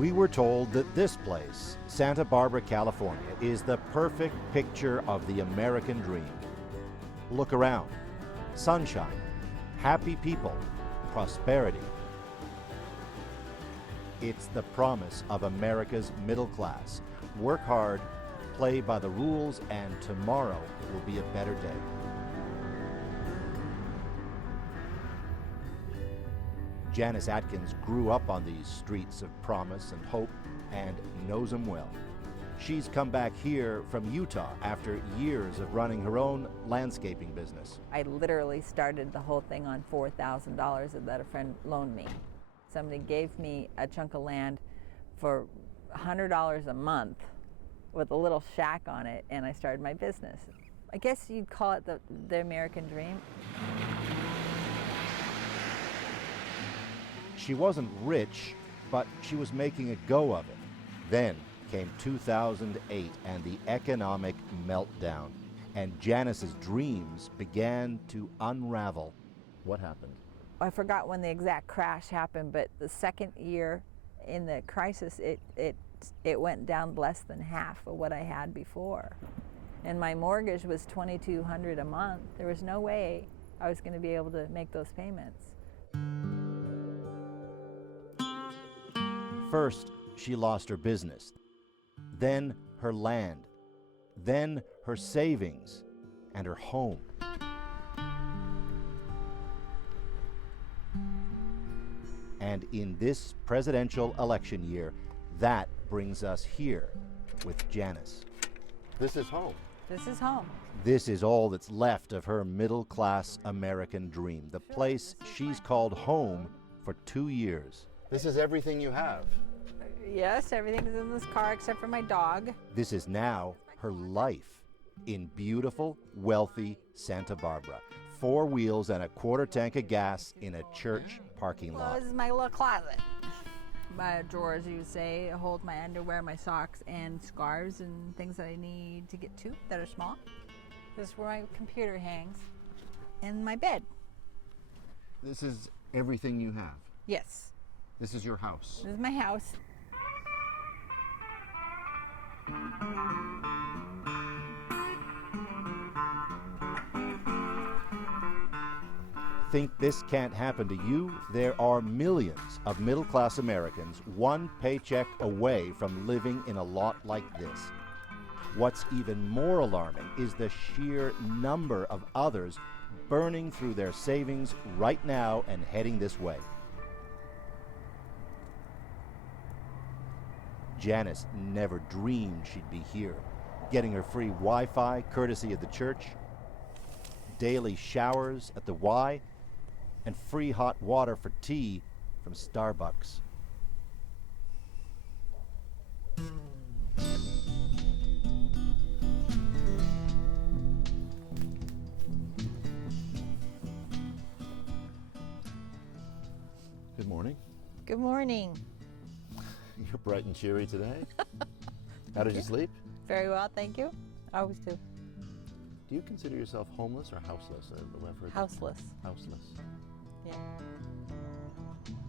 We were told that this place, Santa Barbara, California, is the perfect picture of the American dream. Look around. Sunshine, happy people, prosperity. It's the promise of America's middle class. Work hard, play by the rules, and tomorrow will be a better day. Janice Atkins grew up on these streets of promise and hope and knows them well. She's come back here from Utah after years of running her own landscaping business. I literally started the whole thing on $4,000 that a friend loaned me. Somebody gave me a chunk of land for $100 a month with a little shack on it, and I started my business. I guess you'd call it the American dream. She wasn't rich, but she was making a go of it. Then came 2008 and the economic meltdown, and Janice's dreams began to unravel. What happened? I forgot when the exact crash happened, but the second year in the crisis, it went down less than half of what I had before. And my mortgage was $2,200 a month. There was no way I was going to be able to make those payments. First, she lost her business, then her land, then her savings, and her home. And in this presidential election year, that brings us here with Janice. This is home. This is home. This is all that's left of her middle-class American dream, the place she's called home for 2 years. This is everything you have. Yes, everything's in this car except for my dog. This is now her life in beautiful, wealthy Santa Barbara. 4 wheels and a quarter tank of gas in a church parking Well, lot. this is my little closet. My drawers, you would say, hold my underwear, my socks, and scarves and things that I need to get to that are small. This is where my computer hangs. And my bed. This is everything you have. Yes. This is your house. This is my house. Think this can't happen to you? There are millions of middle-class Americans one paycheck away from living in a lot like this. What's even more alarming is the sheer number of others burning through their savings right now and heading this way. Janice never dreamed she'd be here, getting her free Wi-Fi courtesy of the church, daily showers at the Y, and free hot water for tea from Starbucks. Good morning. Good morning. You're bright and cheery today. How did you sleep? Very well, thank you. I always do. Do you consider yourself homeless or houseless? I've heard Houseless. Houseless. Yeah.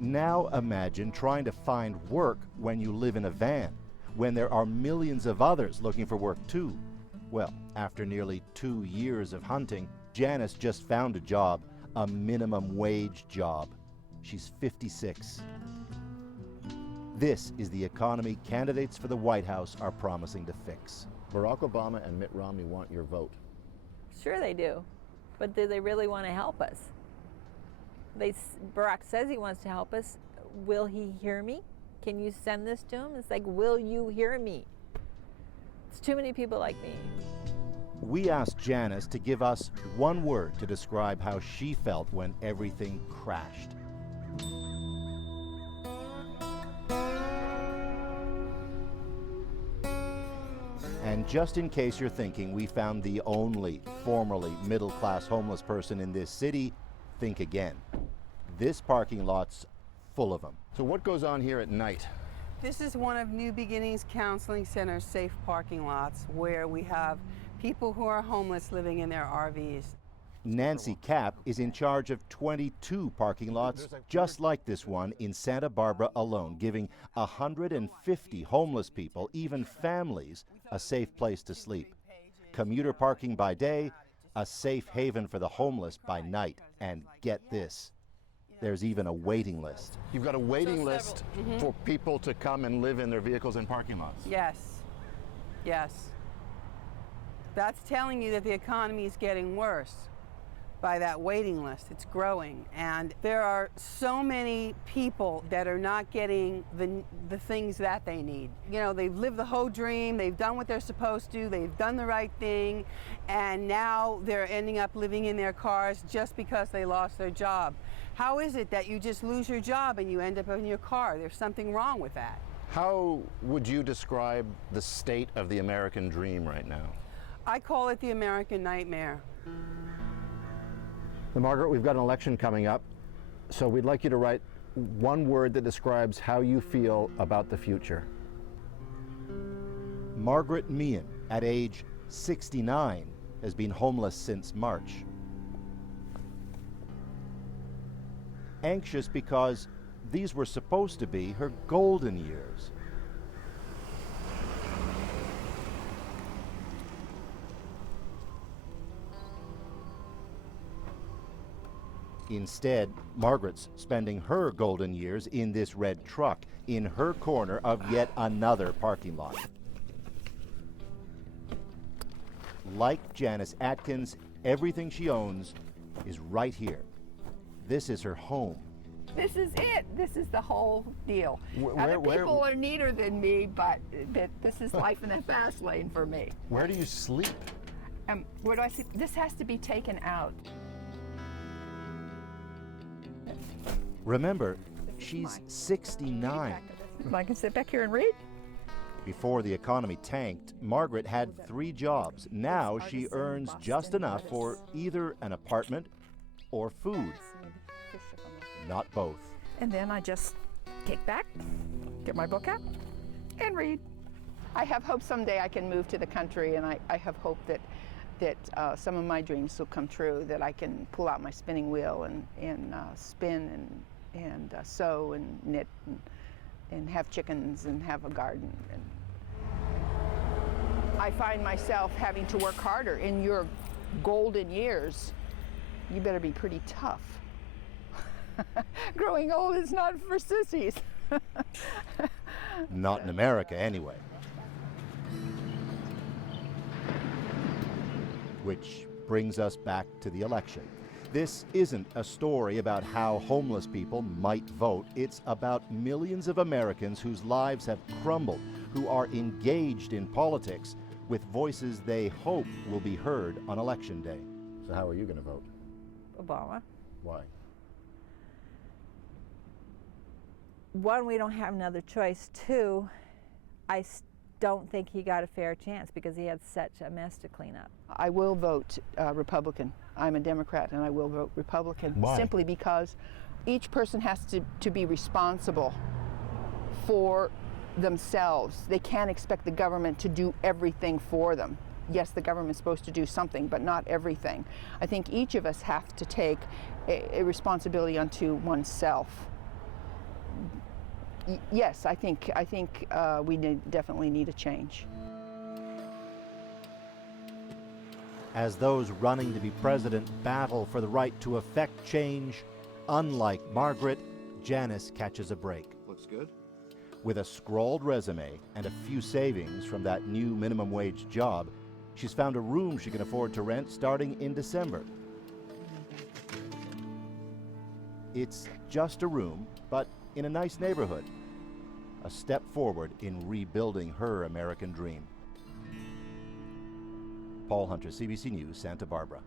Now imagine trying to find work when you live in a van, when there are millions of others looking for work too. Well, after nearly 2 years of hunting, Janice just found a job, a minimum wage job. She's 56. This is the economy candidates for the White House are promising to fix. Barack Obama and Mitt Romney want your vote. Sure they do, but do they really want to help us? Barack says he wants to help us. Will he hear me? Can you send this to him? It's like, will you hear me? It's too many people like me. We asked Janice to give us one word to describe how she felt when everything crashed. And just in case you're thinking we found the only formerly middle-class homeless person in this city, think again. This parking lot's full of them. So what goes on here at night? This is one of New Beginnings Counseling Center's safe parking lots where we have people who are homeless living in their RVs. Nancy Capp is in charge of 22 parking lots just like this one in Santa Barbara alone, giving 150 homeless people, even families, a safe place to sleep. Commuter parking by day, a safe haven for the homeless by night. And get this, there's even a waiting list. You've got a waiting list for people to come and live in their vehicles in parking lots. Yes. Yes. That's telling you that the economy is getting worse by that waiting list. It's growing. And there are so many people that are not getting the things that they need. You know, they've lived the whole dream, they've done what they're supposed to, they've done the right thing, and now they're ending up living in their cars just because they lost their job. How is it that you just lose your job and you end up in your car? There's something wrong with that. How would you describe the state of the American dream right now? I call it the American nightmare. Now, Margaret, we've got an election coming up, so we'd like you to write one word that describes how you feel about the future. Margaret Meehan, at age 69, has been homeless since March. Anxious because these were supposed to be her golden years. Instead, Margaret's spending her golden years in this red truck, in her corner of yet another parking lot. Like Janice Atkins, everything she owns is right here. This is her home. This is it. This is the whole deal. Where- Other people are neater than me, but this is life in the fast lane for me. Where do you sleep? Where do I sleep? This has to be taken out. Remember, she's 69. I can sit back here and read. Before the economy tanked, Margaret had 3 jobs. Now she earns just enough for either an apartment or food. Not both. And then I just kick back, get my book out, and read. I have hope someday I can move to the country, and I have hope that some of my dreams will come true, that I can pull out my spinning wheel and spin and sew and knit and have chickens and have a garden. And I find myself having to work harder. In your golden years, you better be pretty tough. Growing old is not for sissies. Not in America, anyway. Which brings us back to the election. This isn't a story about how homeless people might vote. It's about millions of Americans whose lives have crumbled, who are engaged in politics with voices they hope will be heard on Election Day. So how are you going to vote? Obama. Why? One, we don't have another choice. Two, I don't think he got a fair chance because he had such a mess to clean up. I will vote Republican. I'm a Democrat, and I will vote Republican. Why? Simply because each person has to be responsible for themselves. They can't expect the government to do everything for them. Yes, the government's supposed to do something, but not everything. I think each of us have to take a responsibility unto oneself. Yes, I think we definitely need a change. As those running to be president battle for the right to effect change, unlike Margaret, Janice catches a break. Looks good. With a scrawled resume and a few savings from that new minimum wage job, she's found a room she can afford to rent starting in December. It's just a room, but in a nice neighborhood. A step forward in rebuilding her American dream. Paul Hunter, CBC News, Santa Barbara.